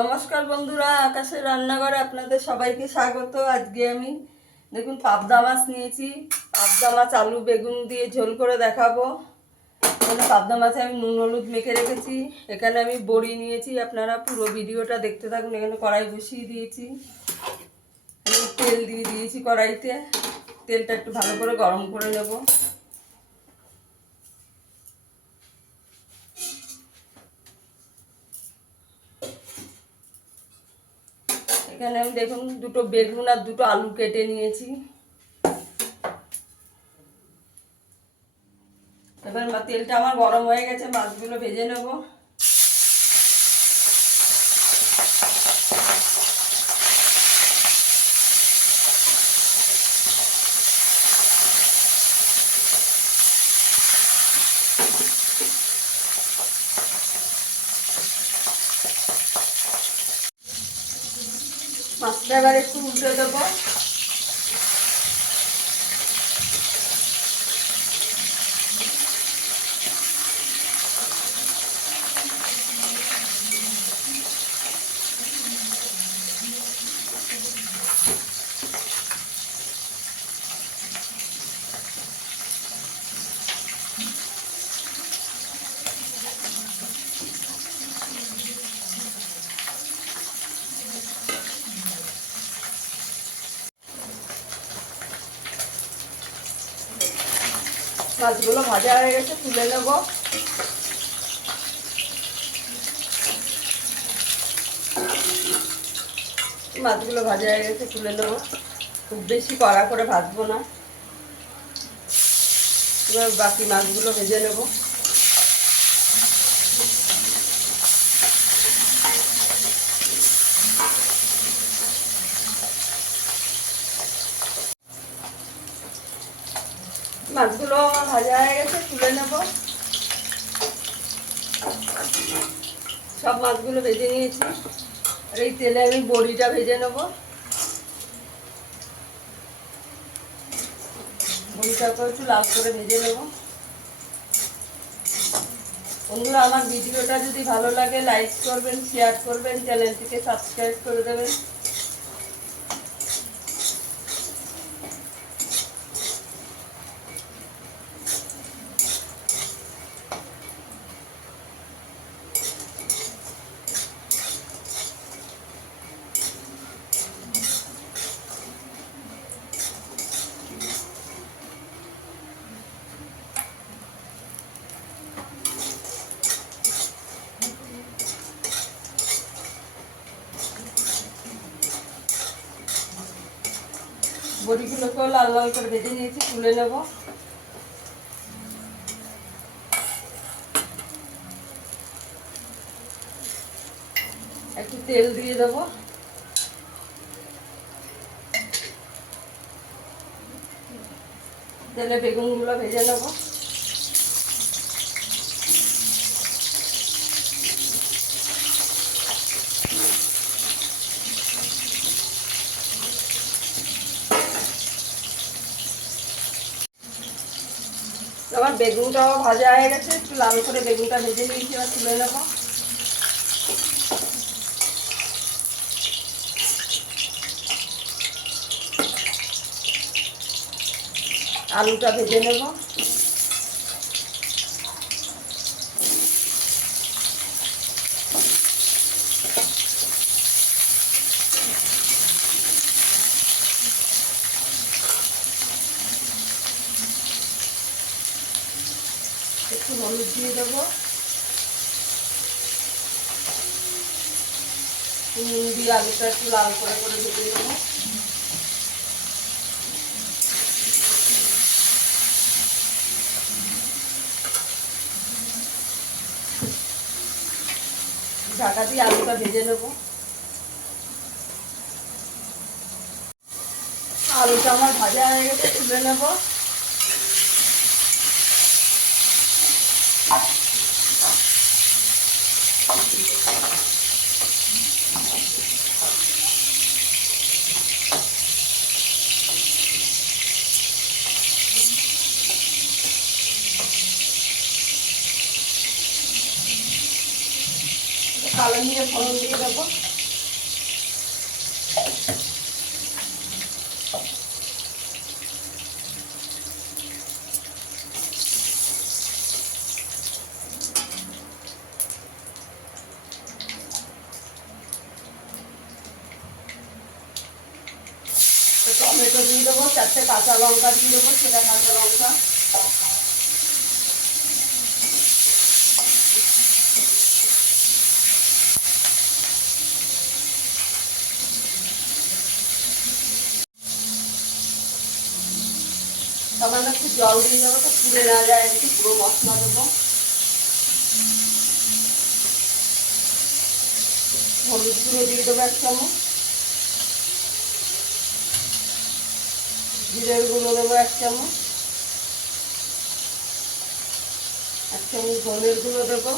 নমস্কার বন্ধুরা, আকাশের রান্নাঘরে আপনাদের সবাইকে স্বাগত। আজকে আমি দেখুন পাবদা মাছ নিয়েছি। পাবদা মাছ আলু বেগুন দিয়ে ঝোল করে দেখাবো। এখানে পাবদা মাছে আমি নুন হলুদ মেখে রেখেছি। এখানে আমি বড়ি নিয়েছি, আপনারা পুরো ভিডিওটা দেখতে থাকুন। এখানে কড়াই বসিয়ে দিয়েছি, আমি তেল দিয়ে দিয়েছি কড়াইতে। তেলটা একটু ভালো করে গরম করে নেব। এখানে আমি দেখুন দুটো বেগুন আর দুটো আলু কেটে নিয়েছি। এবার তেলটা আমার গরম হয়ে গেছে, মাছগুলো ভেজে নেব। মাছটা এবার একটু উল্টে দেবো। মাছগুলো ভাজা হয়ে গেছে, তুলে নেব। মাছগুলো ভাজা হয়ে গেছে, তুলে নেব। খুব বেশি কড়া করে ভাজবো না। এবার বাকি মাছগুলো ভেজে নেব। মাছগুলো ভাজা হয়ে গেছে, তুলে নেব। সব মাছগুলো ভেজে নিয়েছি। আর এই তেলে আমি বড়িটা ভেজে নেব। বড়িটাকে একটু লাল করে ভেজে নেব। বন্ধুরা, আমার ভিডিওটা যদি ভালো লাগে লাইক করবেন, শেয়ার করবেন, চ্যানেলটিকে সাবস্ক্রাইব করে দেবেন। বড়িগুলোকেও লাল লাল করে ভেজে নিয়েছি, তুলে নেব। একটু তেল দিয়ে দেবো। তেলে বেগুনগুলো ভেজে নেব। আমার বেগুনটাও ভাজা হয়ে গেছে, একটু লাল করে বেগুনটা ভেজে নিয়েছি, এবার তুলে নেব। আলুটা ভেজে নেব। একটু হলুদ দিয়ে দেবো। নুন দিয়ে আলুটা একটু লাল করে করে ভেজে নেবো। ঢাকা দিয়ে আলুটা ভেজে নেবো। আলুটা আমার ভাজা হয়ে গেছে, তুলে নেব। কালো দিয়ে ফোড়ন দিয়ে দেবো। টমেটো দিয়ে দেবো, 4টে কাঁচা লঙ্কা দিয়ে দেবো, সেটা কাঁচা লঙ্কা। সামান্য একটু জল দিয়ে দেবো, তো পুড়ে না যায়, একটু পুরো মশলা দেবো। হলুদ গুঁড়ো দিয়ে দেবো 1 চামচ, জিরের গুঁড়ো দেবো 1 চামচ, 1 চামচ ধনের গুঁড়ো দেবো,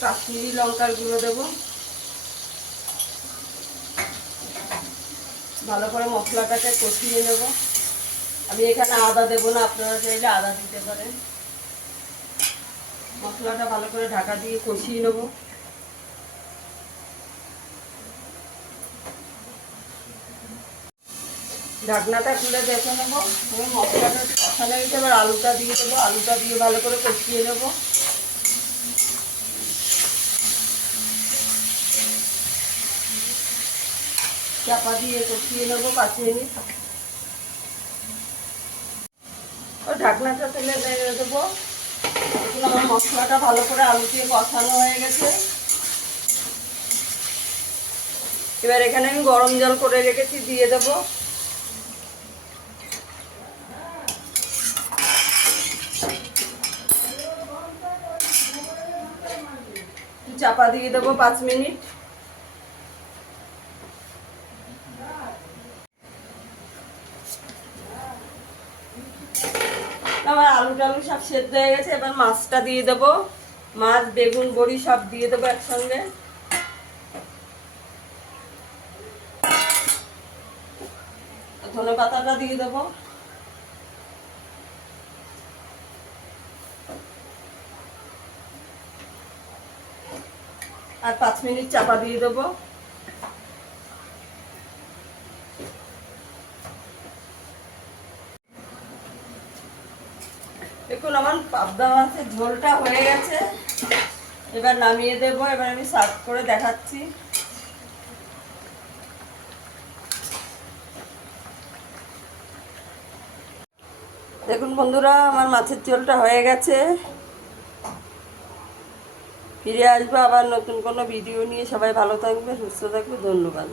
কাশ্মীরি লঙ্কার গুঁড়ো দেবো। ভালো করে মশলাটাকে কষিয়ে নেব। আমি এখানে আদা দেবো না, আপনারা চাইলে আদা দিতে পারেন। মশলাটা ভালো করে ঢাকা দিয়ে কষিয়ে নেব। ঢাকনাটা খুলে দেখে নেবো। মশলাটা কষানো হয়েছে, এবার আলুটা দিয়ে দেবো। আলুটা দিয়ে ভালো করে কষিয়ে নেব। চাপা দিয়ে কষিয়ে নেবো 5 মিনিট। ও ঢাকনাটা তুলে দেবো। এখন আমার মশলাটা ভালো করে আলু দিয়ে কষানো হয়ে গেছে। এবার এখানে আমি গরম জল করে রেখেছি, দিয়ে দেবো। চাপা দিয়ে দেবো 5 মিনিট। আমার আলু টালু সব সেদ্ধ হয়ে গেছে। এবার মাছটা দিয়ে দেবো। মাছ, বেগুন, বড়ি সব দিয়ে দেবো একসঙ্গে। ধনে পাতাটা দিয়ে দেবো। আর 5 মিনিট চাপা দিয়ে দেবো। দেখুন আমার পাবদা মাছের ঝোলটা হয়ে গেছে। এবার নামিয়ে দেবো। এবার আমি সার্ভ করে দেখাচ্ছি। দেখুন বন্ধুরা, আমার মাছের ঝোলটা হয়ে গেছে। ফিরে আসবো আবার নতুন কোনো ভিডিও নিয়ে। সবাই ভালো থাকবে, সুস্থ থাকবে। ধন্যবাদ।